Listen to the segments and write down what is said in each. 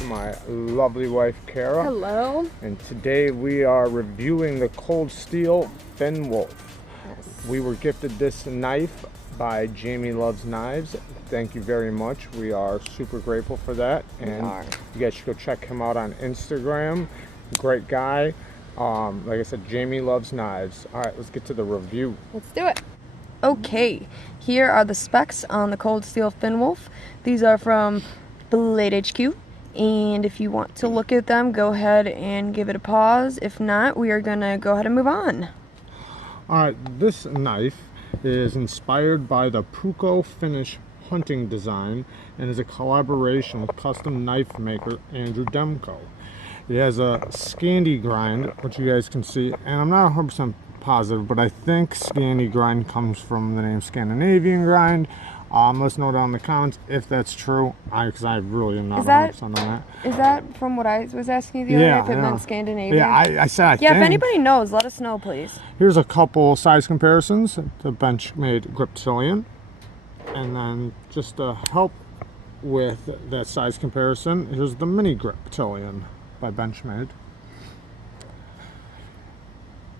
to my lovely wife, Kara. Hello. And today we are reviewing the Cold Steel Finn Wolf. Yes. We were gifted this knife by Jamie Loves Knives. Thank you very much. We are super grateful for that. And you guys should go check him out on Instagram. Great guy. Like I said, Jamie Loves Knives. All right, let's get to the review. Let's do it. Okay, here are the specs on the Cold Steel Finn Wolf. These are from Blade HQ, and if you want to look at them, go ahead and give it a pause. If not, we are gonna go ahead and move on. All right, this knife is inspired by the Puko Finnish hunting design and is a collaboration with custom knife maker Andrew Demko. It has a Scandi grind, which you guys can see, and I'm not 100% positive, but I think Scandi grind comes from the name Scandinavian grind. Let's know down in the comments if that's true, because I really am not 100% on that. Is that from what I was asking you the other day, if it meant Scandinavian? Yeah, I said I think. Yeah, if anybody knows, let us know, please. Here's a couple size comparisons. The Benchmade Griptilian. And then just to help with that size comparison, here's the Mini Griptilian by Benchmade.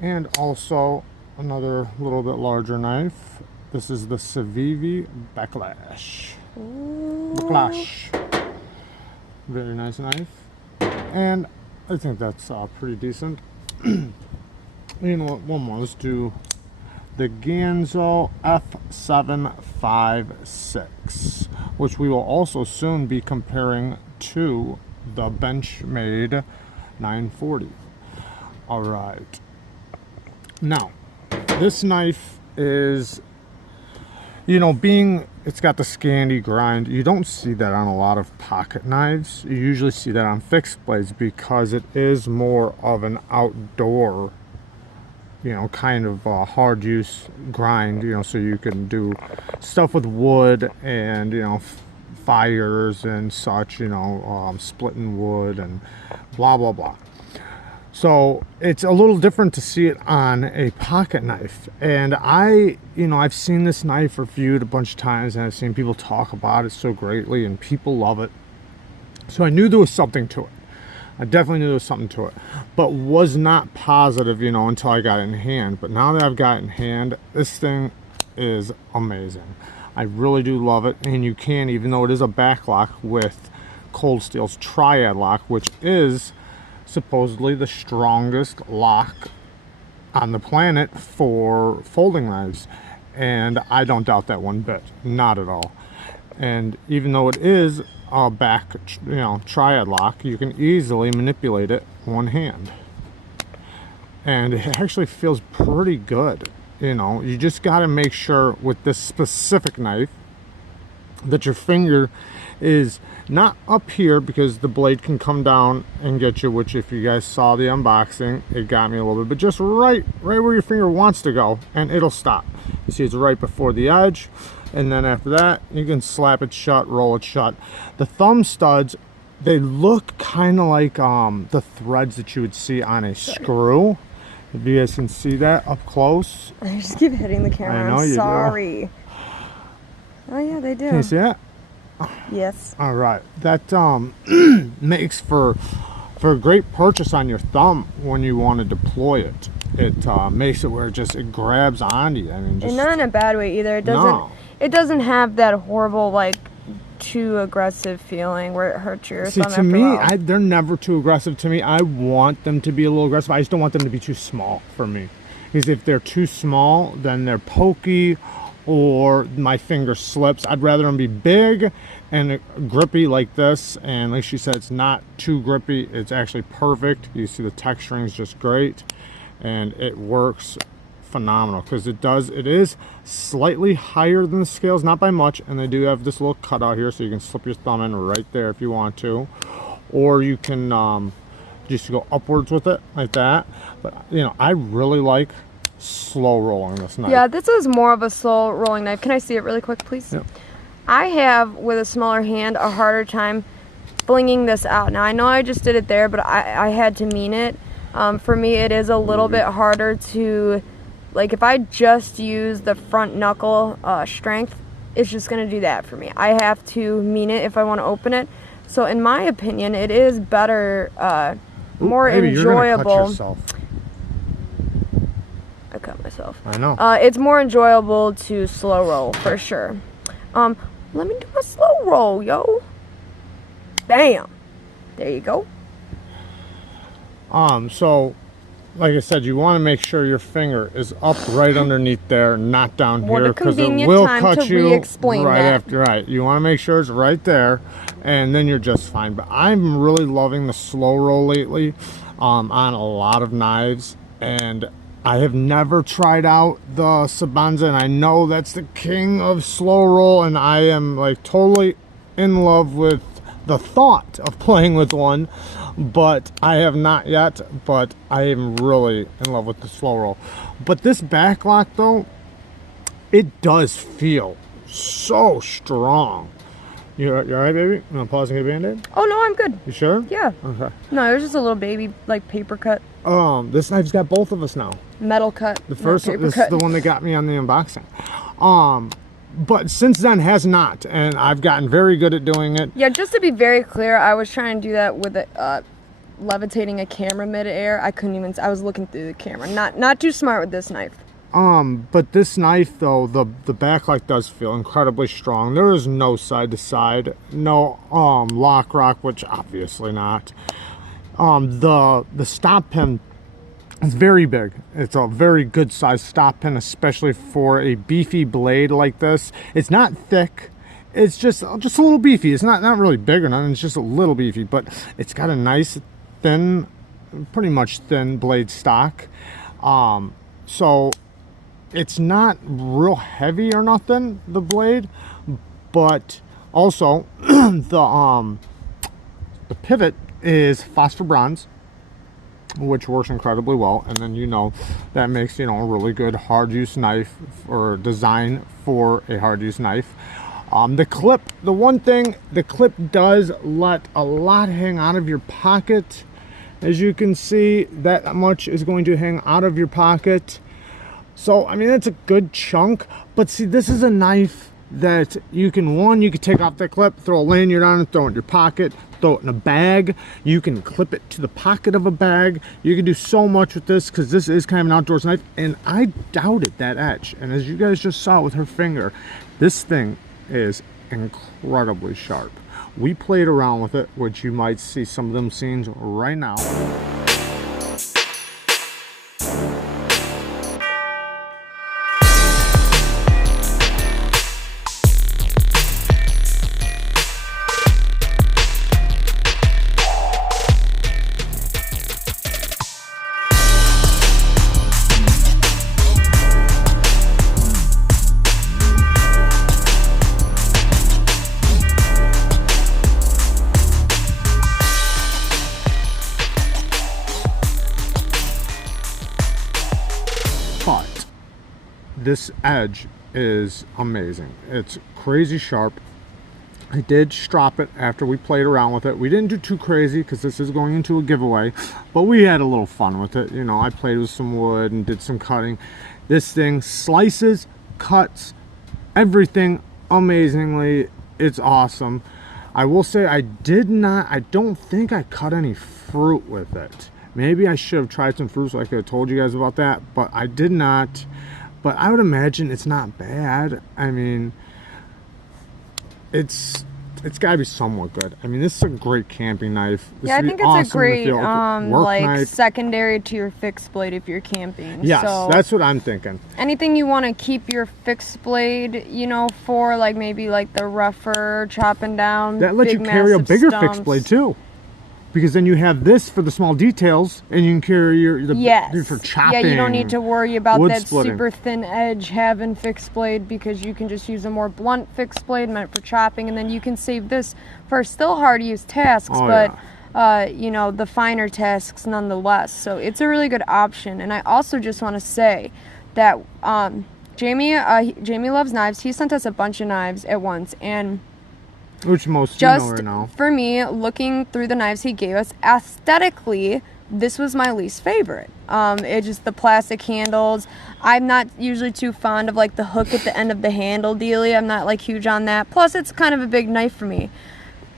And also another little bit larger knife. This is the Civivi Backlash. Backlash. Very nice knife. And I think that's pretty decent. You know what, one more. Let's do the Ganzo F756, which we will also soon be comparing to the Benchmade 940. All right. Now, this knife is, you know, it's got the Scandi grind. You don't see that on a lot of pocket knives. You usually see that on fixed blades because it is more of an outdoor, you know, kind of hard use grind, you know, so you can do stuff with wood and, you know, fires and such, you know, splitting wood and blah, blah, blah. So it's a little different to see it on a pocket knife. And I've seen this knife reviewed a bunch of times, and I've seen people talk about it so greatly, and people love it. So I knew there was something to it. I definitely knew there was something to it, but was not positive, you know, until I got it in hand. But now that I've got it in hand, this thing is amazing. I really do love it. And you can, even though it is a backlock with Cold Steel's Triad lock, which is supposedly the strongest lock on the planet for folding knives, and I don't doubt that one bit, not at all. And even though it is a back, you know, triad lock, you can easily manipulate it one hand, and it actually feels pretty good. You know, you just got to make sure with this specific knife that your finger is not up here, because the blade can come down and get you, which if you guys saw the unboxing, it got me a little bit, but just right where your finger wants to go, and it'll stop. You see it's right before the edge, and then after that you can slap it shut, roll it shut. The thumb studs, they look kind of like the threads that you would see on a screw. If you guys can see that up close. I just keep hitting the camera. I know you sorry. do. Oh yeah, they do. Can you see that? Yes. All right, that makes for a great purchase on your thumb when you want to deploy it. It makes it where it grabs onto you. I mean, just, and not in a bad way either. It doesn't. No. It doesn't have that horrible, like, too aggressive feeling where it hurts your thumb. To me, they're never too aggressive to me. I want them to be a little aggressive. I just don't want them to be too small for me. Because if they're too small, then they're pokey, or my finger slips. I'd rather them be big and grippy like this, and like she said, it's not too grippy. It's actually perfect. You see the texturing is just great, and it works phenomenal, because it is slightly higher than the scales, not by much, and they do have this little cutout here, so you can slip your thumb in right there if you want to, or you can just go upwards with it like that. But you know, I really like slow rolling this knife. Yeah, this is more of a slow rolling knife. Can I see it really quick, please? Yep. I have, with a smaller hand, a harder time flinging this out. Now, I know I just did it there, but I had to mean it. For me, it is a little bit harder to, like, if I just use the front knuckle strength, it's just going to do that for me. I have to mean it if I want to open it. So in my opinion, it is better, more Baby, you're gonna cut enjoyable. yourself. I cut myself. I know. It's more enjoyable to slow roll for sure. Let me do a slow roll, yo. Bam. There you go. So, like I said, you want to make sure your finger is up right underneath there, not down What here, a because it convenient will time cut to you re-explain right that. after. Right, you want to make sure it's right there, and then you're just fine. But I'm really loving the slow roll lately, on a lot of knives, and I have never tried out the Sabanza, and I know that's the king of slow roll, and I am like totally in love with the thought of playing with one, but I have not yet. But I am really in love with the slow roll. But this back lock though, it does feel so strong. You all right, baby? You want to pause and get a Band-Aid? Oh no, I'm good. You sure? Yeah. Okay. No, there's just a little baby like paper cut, This knife's got both of us now. metal cut. The first not paper this is cut. the one that got me on the unboxing. But since then has not, and I've gotten very good at doing it. Yeah, just to be very clear, I was trying to do that with levitating a camera mid-air. I couldn't even. I was looking through the camera. Not too smart with this knife. But this knife though, the backlight does feel incredibly strong. There is no side to side, no lock rock, which obviously not. The stop pin is very big. It's a very good size stop pin, especially for a beefy blade like this. It's not thick. It's just a little beefy. It's not really big or nothing. It's just a little beefy, but it's got a nice thin, pretty much thin blade stock. So it's not real heavy or nothing, the blade, but also the pivot is phosphor bronze, which works incredibly well, and then that makes a really good hard use knife, or design for a hard use knife. The clip, the clip does let a lot hang out of your pocket. As you can see, that much is going to hang out of your pocket. So I mean, that's a good chunk. But see, this is a knife that you can take off that clip, throw a lanyard on it, throw it in your pocket, throw it in a bag. You can clip it to the pocket of a bag. You can do so much with this, because this is kind of an outdoors knife, and I doubted that edge. And as you guys just saw with her finger, this thing is incredibly sharp. We played around with it, which you might see some of them scenes right now. But this edge is amazing. It's crazy sharp. I did strop it after we played around with it. We didn't do too crazy, because this is going into a giveaway, but we had a little fun with it. I played with some wood and did some cutting. This thing slices, cuts, everything amazingly. It's awesome. I will say I don't think I cut any fruit with it. Maybe I should have tried some fruit, so I could have told you guys about that, but I did not. But I would imagine it's not bad. I mean, it's got to be somewhat good. I mean, this is a great camping knife. This Yeah, I would be think it's awesome a in the great field. Work like knife. secondary to your fixed blade if you're camping. Yes, so that's what I'm thinking. anything you want to keep your fixed blade, for, like maybe like the rougher chopping down. That lets you big, carry a massive bigger stumps. fixed blade too, because then you have this for the small details, and you can carry for chopping. Yeah, you don't need to worry about wood that splitting. super thin edge having fixed blade, because you can just use a more blunt fixed blade meant for chopping, and then you can save this for still hard to use tasks, Oh, but the finer tasks nonetheless. So it's a really good option. And I also just want to say that Jamie loves knives. He sent us a bunch of knives at once, and Which most just right now. for me, looking through the knives he gave us, aesthetically, this was my least favorite. It just the plastic handles. I'm not usually too fond of like the hook at the end of the handle dealie. I'm not like huge on that. Plus, it's kind of a big knife for me.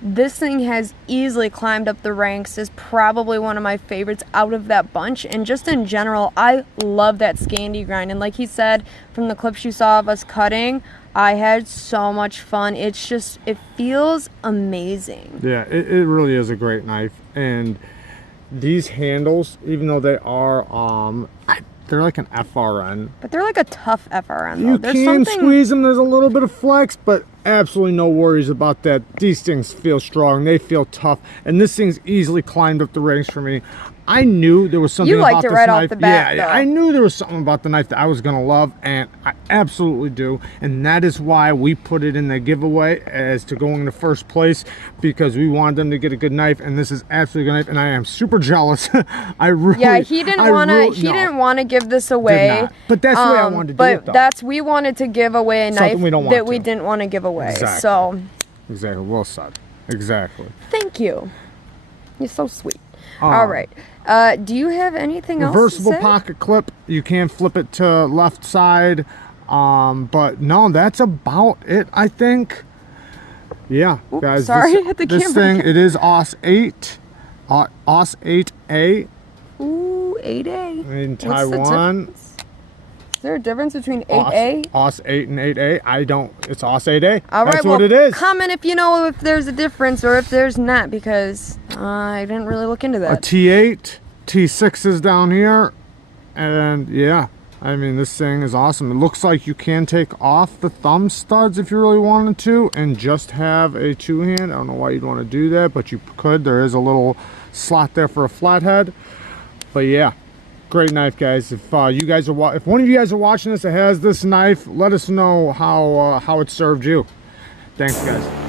This thing has easily climbed up the ranks, is probably one of my favorites out of that bunch. And just in general, I love that Scandi grind. And like he said, from the clips you saw of us cutting, I had so much fun. It's just, it feels amazing. Yeah, it really is a great knife. And these handles, even though they are, they're like an FRN. But they're like a tough FRN though. You There's can something... squeeze them, there's a little bit of flex, but absolutely no worries about that. These things feel strong, they feel tough, and this thing's easily climbed up the ranks for me. I knew there was something You about liked it this right knife. off the bat, yeah, though. I knew there was something about the knife that I was gonna love, and I absolutely do. And that is why we put it in the giveaway as to going to first place, because we wanted them to get a good knife, and this is absolutely a good knife, and I am super jealous. I really, Yeah, he didn't want to give this away. But that's the way I wanted to do it, though. But we wanted to give away a knife Something we don't want that we to. didn't want to give away. Exactly. So Exactly, well said. Exactly. thank you. You're so sweet. All right. Do you have anything else Reversible to say? pocket clip. You can flip it to left side. But no, that's about it, I think. Yeah, Oops, guys. sorry, this, hit the this camera. thing, it is OS 8. OS 8A Ooh, 8A. in What's the Taiwan. difference? Is there a difference between 8A? OS 8 and 8A. I don't. It's OS 8A. All right, That's well, what it is. comment if you know if there's a difference or if there's not, because I didn't really look into A that. T8, T6 is down here, and yeah, I mean, this thing is awesome. It looks like you can take off the thumb studs if you really wanted to and just have a two-hand. I don't know why you'd want to do that, but you could. There is a little slot there for a flathead. But yeah, great knife, guys. If you guys are if one of you guys are watching this that has this knife, let us know how it served you. Thanks, guys.